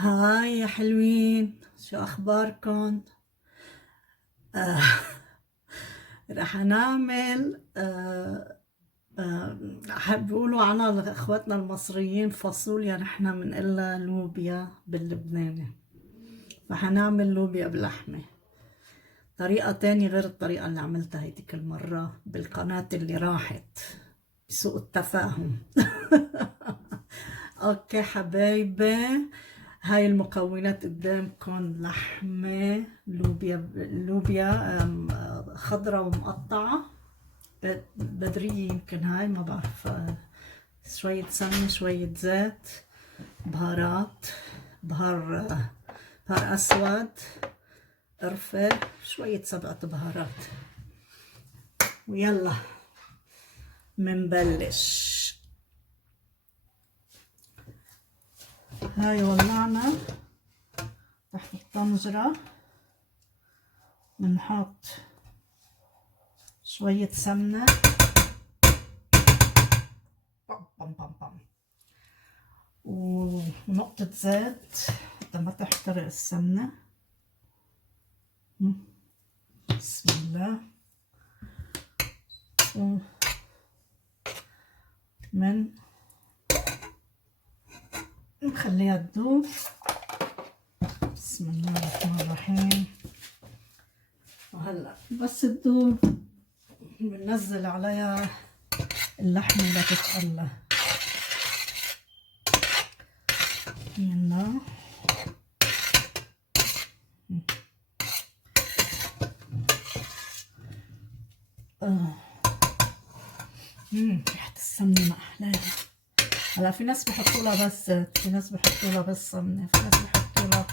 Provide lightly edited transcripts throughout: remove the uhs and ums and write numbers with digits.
هاي يا حلوين، شو أخباركن؟ آه رح نعمل بيقولوا عنا إخواتنا المصريين فاصوليا، نحنا بنقلها لوبيا باللبناني. رح نعمل لوبيا بلحمة، طريقة تانية غير الطريقة اللي عملتها هيديك المرة بالقناة اللي راحت بسوء التفاهم. اوكي حبايبي، هاي المكونات قدامكم: لحمة، لوبيا خضرة ومقطعة، بدرية يمكن، هاي ما بعرف، شوية سمنة، شوية زيت، بهارات، بهار أسود، قرفة، شوية سبعة بهارات. ويلا منبلش. هاي ولعنا تحت الطنجرة، بنحط شوية سمنة، بام بام بام بام، ونقطة زيت حتى ما تحترق السمنة. بسم الله. من نخليها تذوب. بسم الله الرحمن الرحيم. وهلا بس تذوب بننزل عليها اللحمة اللي تتقلى. يلا ريحة السمنة ما أحلاها. هلا في ناس بحطوا لها بس زيت، في ناس بحطوا لها بس سمنة، في ناس بحطوا لها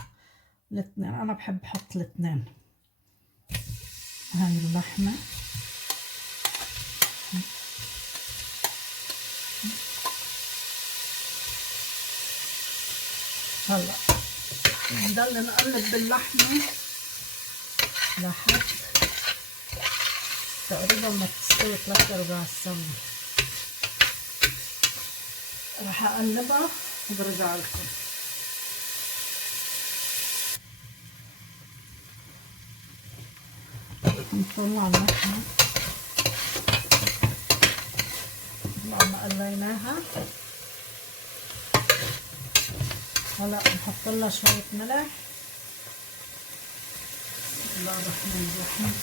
الاثنين. أنا بحب أحط الاثنين. هاي اللحمة هلا نضل نقلب باللحمة لحد تقريبا ما تستوي 3/4 السمنة. رح اقلبها وبرجع لكم. نطلع اللحمة بعد ما قليناها. هلا نحط لها شوية ملح. بسم الله الرحمن الرحيم.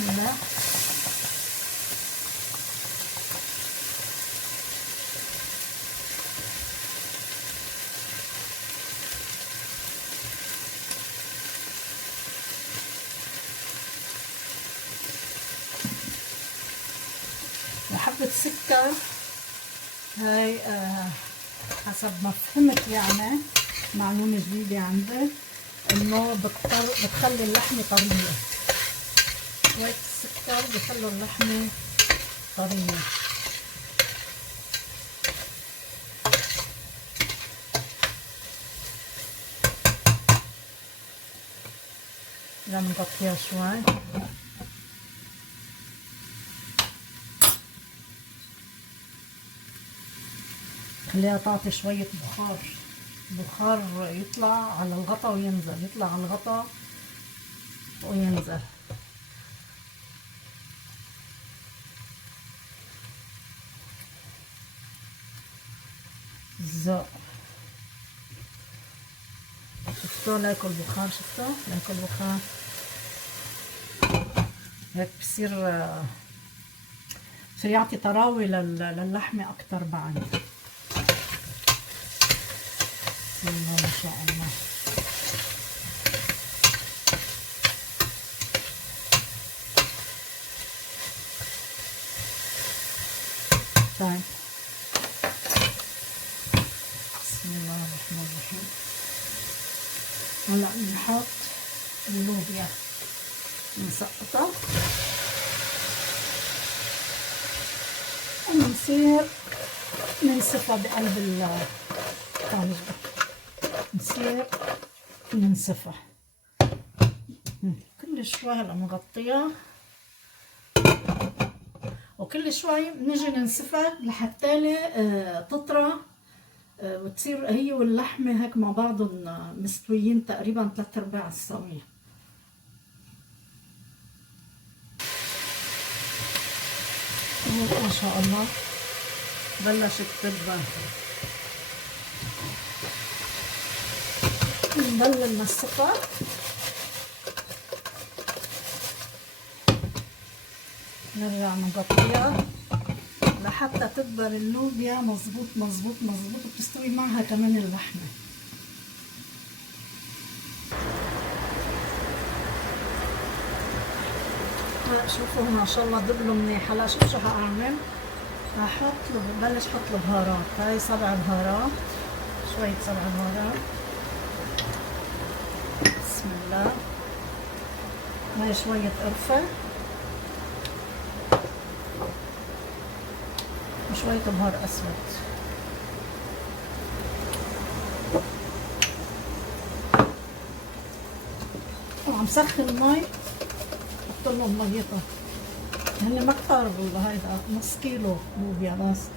ملح، وحبة سكر. هاي حسب ما فهمت يعني معلومة جديدة عندي، انه بتخلي اللحمة طرية. شوية السكر بخلوا اللحمة طرية. بدنا نغطيها شوي. خليها تعطي شوية بخار يطلع على الغطا وينزل، يطلع على الغطا وينزل. الذوق. شفتوا ليكوا البخار؟ شفتوا ليكوا البخار؟ هيك بصير يعطي طراوة للحمة أكتر بعد. بسم الله ما شاء الله. طيب بسم الله الرحمن الرحيم. هلا بنحط اللوبيا مسقطة ونصير ننسفها بقلب الطاولة. نصير ننسفها كل شوي. هلا نغطيها وكل شوي بنجي ننسفها لحتى تطرى وتصير هي واللحمة هيك مع بعضهم مستويين تقريبا 3/4 السوية. ما شاء الله بلشت تدبل. نضل ننسفها نرجع نغطيها لحتى تدبل اللوبيا مظبوط مظبوط مظبوط، وبتستوي معها كمان اللحمة. شوفوا ما شاء الله دبلوا منيح. هلا شوف شو هعمل، بلش احط البهارات. هاي 7 بهارات، شوية 7 بهارات. بسم الله. هاي شوية قرفة وشوية بهار اسود. وعم سخن المي، حط لهم ميتها. هن ما كتار والله، هيدا نص كيلو لوبيا بس.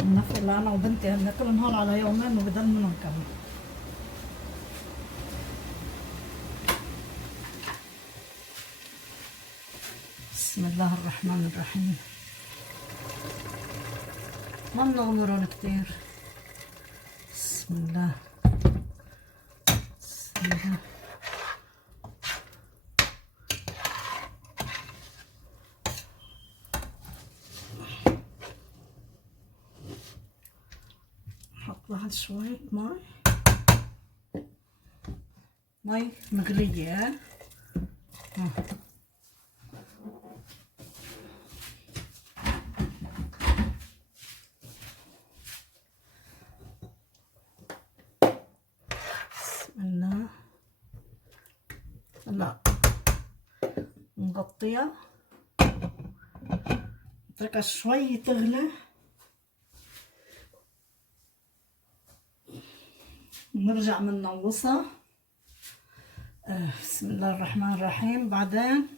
النفر اللي انا وبنتي هن كل نهار على يومين وبضل منهم كمان. بسم الله الرحمن الرحيم. ما بنغمرهم كتير. بسم الله بسم الله. نحط لها شوية مي مغلية. بسم الله. هلا نغطيها نتركها شوي تغلي، نرجع منغوصها. بسم الله الرحمن الرحيم. بعدين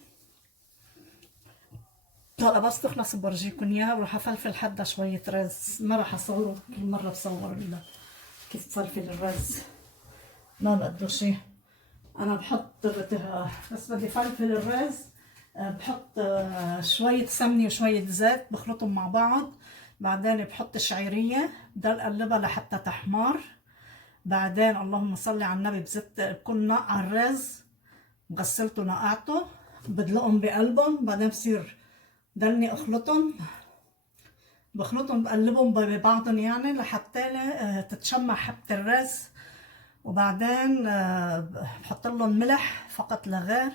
هلا بس تخلص بورجيكم اياها، وراح افلفل حدها شوية رز. ما راح اصوره كل مرة بصور كيف بفلفل الرز، ما بقدر شي. انا بحط بس بدي فلفل الرز، بحط شوية سمنة وشوية زيت بخلطهم مع بعض. بعدين بحط شعيرية بضل اقلبها لحتى تحمر. بعدين اللهم صل على النبي بزت بكون نقع الرز، غسلته نقعته، بدلقهم بقلبهم. بعدين بصير ضلني اخلطهم، بخلطهم بقلبهم ببعضهم يعني لحتى تتشمع حبة الرز. وبعدين بحط لهم ملح فقط لا غير.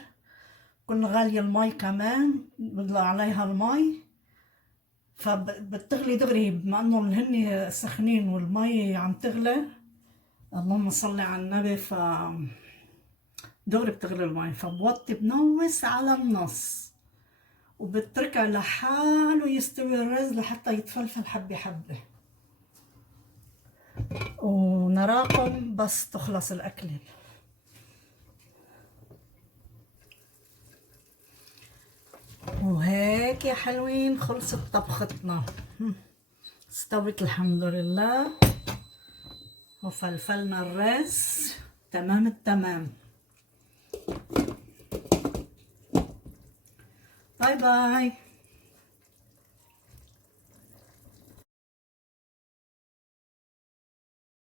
كن غالية المي كمان، بدلق عليها المي فبتغلي دغري، بما انهم هن سخنين والمي عم تغلي. اللهم صل على النبي. دغري بتغلي المي، فبوطي بنوس على النص وبتركها لحاله يستوي الرز لحتى يتفلفل حبة حبة. ونراكم بس تخلص الأكلة. وهيك يا حلوين خلصت طبختنا. استوت الحمد لله، وفلفلنا الرز تمام التمام. باي باي.